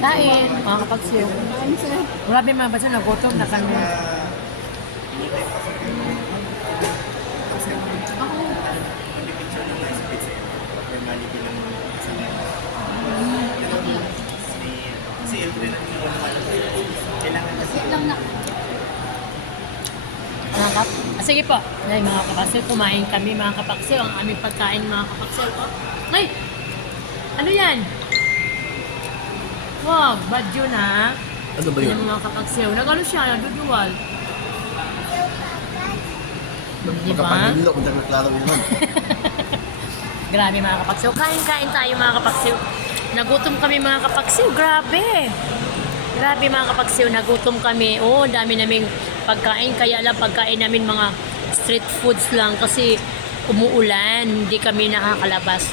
Kain, mga kapagsiyo. Grabe mga basa, nagutom na kami. Mga ah, sige po. Ay, mga kapaksil, kumain kami mga kapaksil. Ang aming pagkain mga kapaksil po. Ay! Ano yan? Wow, bad yun ha. Ano ba yun? Yan mga kapaksil. Nagano siya, naduduwal. Di ba? Magkapanilo kung naklaro yun nun. Grabe mga kapaksil. Kain-kain tayo mga kapaksil. Nagutom kami mga kapaksil. Grabe. Grabe mga kapaksil. Nagutom kami. Oo, oh, dami naming pagkain. Kaya lang pagkain namin mga street foods lang kasi umuulan. Hindi kami nakakalabas.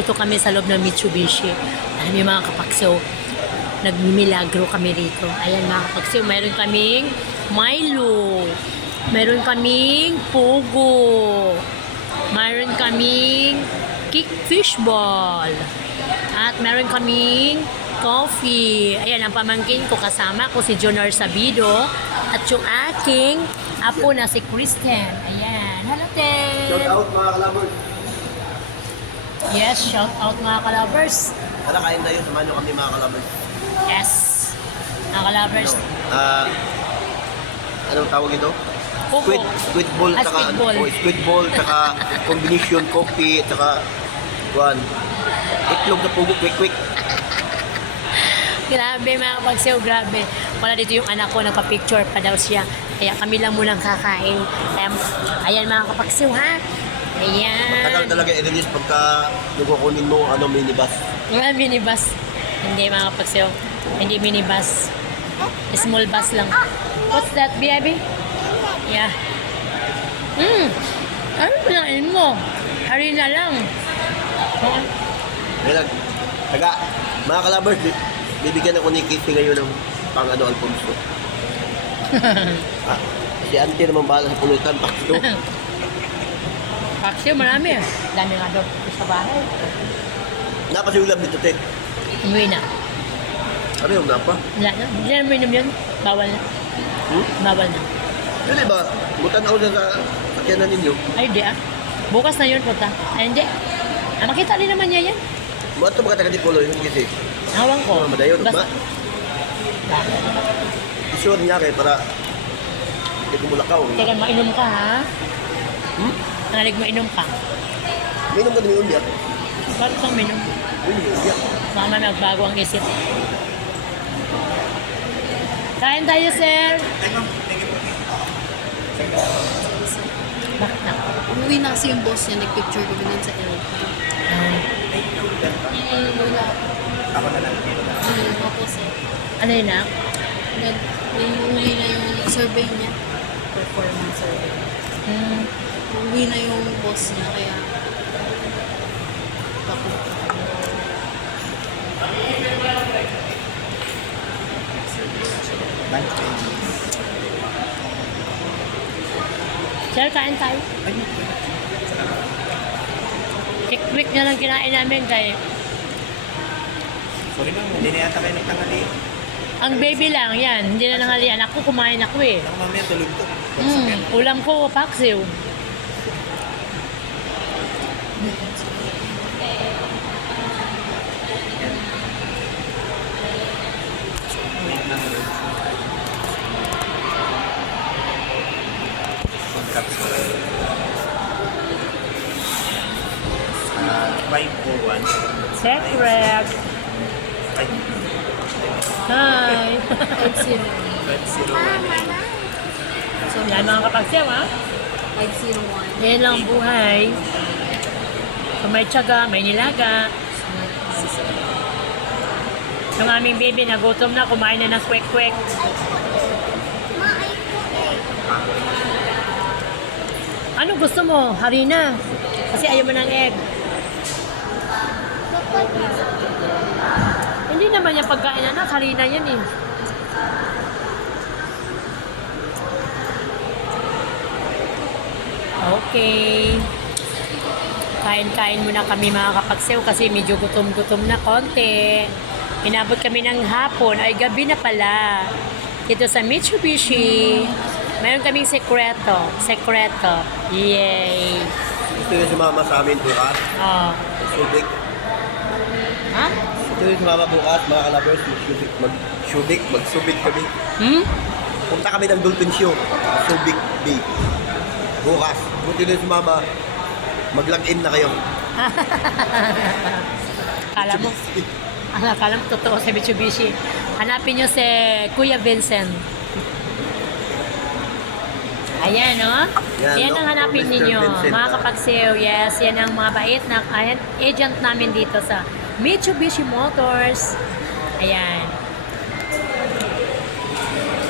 Ito kami sa loob ng Mitsubishi. Alam niyo mga kapaksil, nagmimilagro kami rito. Ayan mga kapaksil, mayroon kaming Milo. Mayroon kaming Pugo. Mayroon kaming kick fishball. At meron kaming coffee. Ayan, ang pamangkin ko kasama ko si Junior Sabido at yung aking apo na si Kristen. Ayan. Hello, Ted. Shout out mga kalabers. Yes, shout out mga kalabers. Tara, kain tayo. Samahan nyo kami mga kalabers. Yes. Mga kalabers. Ah, anong tawag ito? Pugo. Squid, squid ball, Ah, tsaka, squid ball. oh, squid ball, tsaka combination coffee, tsaka, kuhan, itlog na pugo, quick, quick. Grabe mga kapagsiw, grabe. Wala dito yung anak ko, nagpa-picture pa daw siya. Kaya kami lang munang kakain. Kaya, ayan mga kapagsiw ha. Tagal Ayan. talaga i-release pagka nagkukunin mo ano minibus. Mga minibus. Hindi mga kapagsiw. Hindi minibus. Small bus lang. What's that, baby? Yeah. Hmm. Ano pinain mo? Harina lang. Oh, lang, taga, mga kalabers, bi- bibigyan ako ni Kitty ngayon ng pang ano, Alfonso. ah, si auntie naman bahala sa pulutan pa. Paksiw, marami. Dami nga daw sa bahay. Napasiulam dito, te. Umuwi na. Ano yung napa? Wala na. Hindi na mainom yun. Bawal na. Hmm? Bawal na. Hindi ba? Butan ako sa sakyanan ninyo. Ay, hindi ah. Bukas na yun, puta. Ay, hindi. Ah, makita din naman niya yan. Buat ito mga taga-dipulo yun kasi. Awang ko. Oh, madayon, Basta- ba? Isure niya kay para hindi ko mulakaw. Teka, mainom ka ha. Hmm? Nalig mainom ka. Minom ka din yung uliak. Bakit kang yung uliak. Baka may magbago ang isip. Kain tayo, sir. Bakit na? Umuwi na kasi yung boss niya, nagpicture kami nun sa LP. Ah, Eh, wala. Ako na lang. Hmm, sir. ano yun ah? Nag, umuwi na yung survey niya. Performance survey. Hmm. Umuwi na yung boss niya, kaya... Bakit? Sir, kain tayo. Quick-quick na lang kinain namin kay Sorry ma'am, hindi na yata kayo nagtangali. ang baby lang, yan. Hindi na nangalian. Ako kumain ako eh. Ako mamaya tulog to. Mm, ulam ko, paksiw. Check rep. Hi. 501. 501. So, Yan mga kapagsiyaw ha. 501. Yan lang ang buhay. Kung may tiyaga, may nilaga. Yung aming baby, nagutom na, kumain na ng kwek-kwek. Ano gusto mo? Harina. Kasi ayaw mo ng egg. Hindi naman yung pagkain anak, harina yan eh. Okay. Kain-kain muna kami mga kapagsew kasi medyo gutom-gutom na konti. Inabot kami ng hapon, ay gabi na pala. Dito sa Mitsubishi, meron kaming sekreto. Sekreto. Yay! Gusto nyo sumama sa amin bukas. Oh. Subic. Ha? Gusto nyo sumama bukas, mga kalabers. Mag-subic, mag-subic, mag-subic kami. Hmm? Punta kami ng Dolphin Show. Subic Bay. Bukas. Gusto nyo sumama, mag-log-in na kayo. Kala mo, ah, kala mo totoo sa Mitsubishi. Hanapin nyo si Kuya Vincent. Ayan, no? Yan, Yan, no? ang hanapin Mr. ninyo. Vincent, mga ah. kapagsiw, yes. Yan ang mga bait na agent namin dito sa Mitsubishi Motors. Ayan.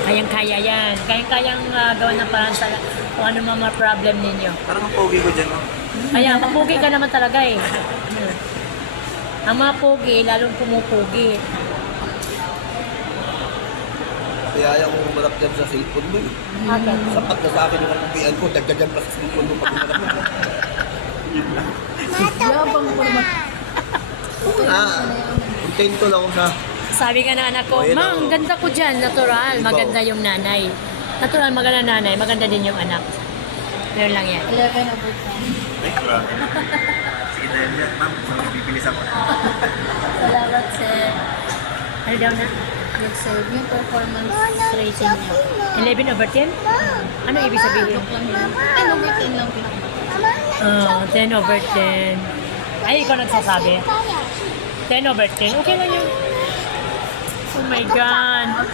Kayang-kaya yan. Kayang-kayang uh, gawa ng parang sa kung ano mga problem ninyo. Parang ang pogi ko dyan, no? Kaya, mapugi ka naman talaga eh. Ang mga pogi, lalong pumupugi. Kaya ayaw mo humarap dyan sa cellphone mo eh. Bakit? Sapat na sa akin yung kapugian ko, dagdagan pa sa cellphone mo pag humarap mo. Yabang mo naman. Ah, kontento lang ako sa... Sabi nga ng anak ko, Oh, yun Ma, ako. ang ganda ko dyan, natural. Maganda yung nanay. Natural, maganda nanay. Maganda din yung anak. Meron lang yan. 11 over 10. Ay, grabe. Sige dahil yan, ma'am. Mas bibilis ako. Salamat sir. Ano daw na? Nag-serve yung performance rating niya. 11 over 10? Ano ibig sabihin? Joke lang yun. 10 over 10 lang pinaka. Ah, 10 over 10. Ay, ikaw nagsasabi? 10 over 10? Okay lang yun. Oh my God. Na.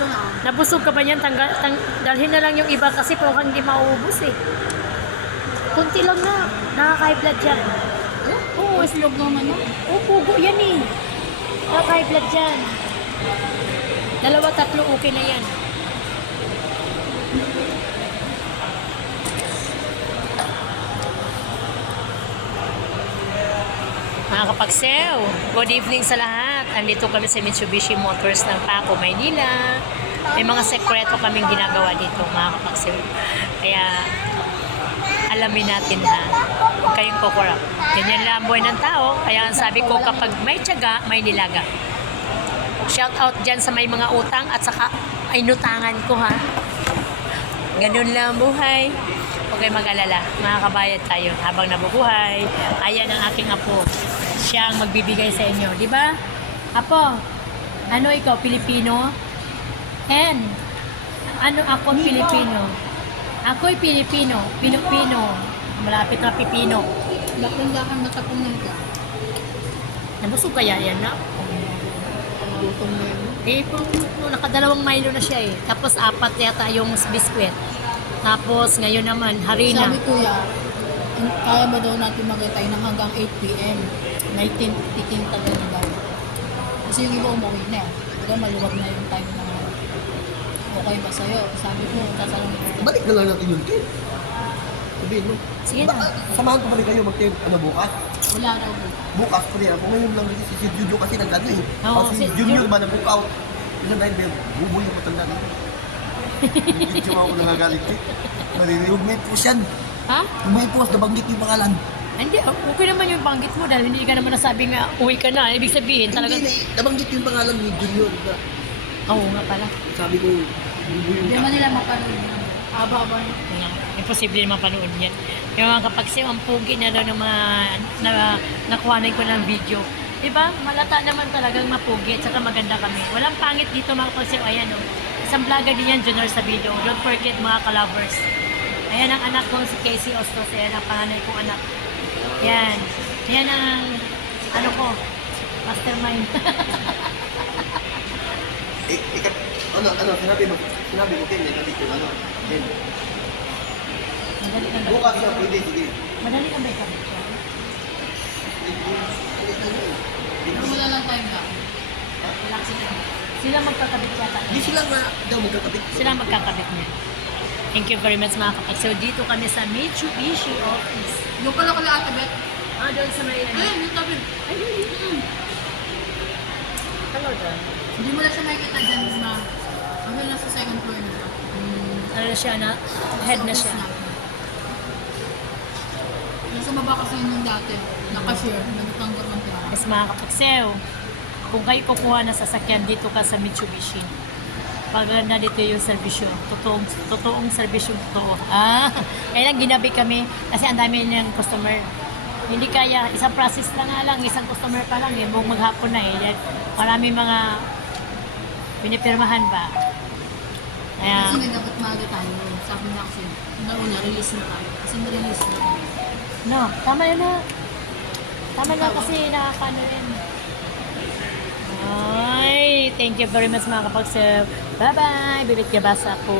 Nabusog ka ba yan? Tanggal, tang, dalhin na lang yung iba kasi pero hindi mauubos eh. Kunti lang na. Nakaka-high blood yan. Oo, oh, islog naman yun. Oh, pugo yan eh. Nakaka-high blood yan. Dalawa, tatlo, okay na yan. Mga kapagsew, good evening sa lahat. Andito kami sa Mitsubishi Motors ng Paco, Maynila. May mga sekreto kaming ginagawa dito, mga kapagsew. Kaya, alamin natin ha. Kayong kukurap. Ganyan lang ang buhay ng tao. Kaya ang sabi ko, kapag may tiyaga, may nilaga. Shout out dyan sa may mga utang at saka ay nutangan ko ha. Ganun lang ang buhay. Huwag kayong mag-alala. Mga kabayad tayo habang nabubuhay. Ayan ang aking apo. Siya ang magbibigay sa inyo. Di ba? Apo, ano ikaw? Pilipino? And, ano ako Pilipino? Ako'y Pilipino. Pilipino. Malapit na pipino. Lakan-lakan matapunan ka. Nabusog kaya yan na? Gutom na yun. Eh, kung no, nakadalawang Milo na siya eh. Tapos apat yata yung biskwit. Tapos ngayon naman, harina. Sabi kuya, kaya ba daw natin magantay ng hanggang 8 p.m. 19 tiking tagal na daw. Kasi yung iba umuwi na. Diba maluwag na yung time na okay ba sa'yo? Sabi ko, tatanungin ko. Balik na lang natin yung team. Sabihin mo. Sige Ba- na. Samahan ko pa rin kayo mag-team. Ano bukas? Wala raw po. Bukas pa rin ako. Ngayon lang kasi si Juju kasi nag-ano eh. Oo, Kasi si- Junior ba nag-book out? Ilan dahil ba buboy yung matanda nito. Hindi ako nagagalit eh. Maririnig may post yan. Ha? May post, nabanggit yung pangalan. Hindi, oh, okay naman yung banggit mo dahil hindi ka naman nasabi nga uwi ka na. Ibig sabihin talaga, Hindi, na- nabanggit yung pangalan ni Junior. Diba? oo nga pala. Sabi ko, Hindi yung man nila mapanood. Aba-aba imposible naman panood yan. Yung mga kapagsiw, ang pugi na daw ng mga na, nakuhanan ko ng video. Diba? Malata naman talagang mapugi at saka maganda kami. Walang pangit dito mga kapagsiw. Ayan o. Isang vlogger din yan, Junior sa video. Don't forget mga ka-lovers. Ayan ang anak ko, si Casey Ostos. Ayan ang panganay kong anak. Yan. Yan ang, ano ko, mastermind. Ik, ikat, ano, ano, sinabi mo, sinabi mo, Ken, yung ano, Ken. Madali lang ba? Bukas na, pwede, sige. Madali lang ba ikabit siya? Pero wala lang time na. Relax sila. Sila magkakabit yata. Hindi sila nga daw magkakabit. Sila magkakabit niya. Thank you very much mga kapag. So dito kami sa Mitsubishi office. Yung pala kala ate Bet. Ah, doon sa may ano. Ayun, yung tabi. Ay, really? Mm. Talaga. Hindi mo lang siya makikita dyan na ano lang sa second floor na siya. Mm, ano na siya na? Head na siya. Nasa baba kasi yun yung dati. Nakashare, nagtanggap ng pera. Yes mga kapagsew. Kung kayo kukuha na sasakyan dito ka sa Mitsubishi, pag nandito yung servisyo, totoong, totoong servisyo totoo. Ah, kaya lang ginabi kami kasi ang dami niyang customer. Hindi kaya, isang process na nga lang, isang customer pa lang, eh, buong maghapon na eh. Marami mga pinipirmahan ba. Kaya, Kasi nga dapat maaga tayo. Sabi na kasi, nauna, release na tayo. Kasi na-release na tayo. no, tama na na. Tama na kasi nakakano rin. Ay, thank you very much mga kapag Bye-bye! Bibit ka basa po.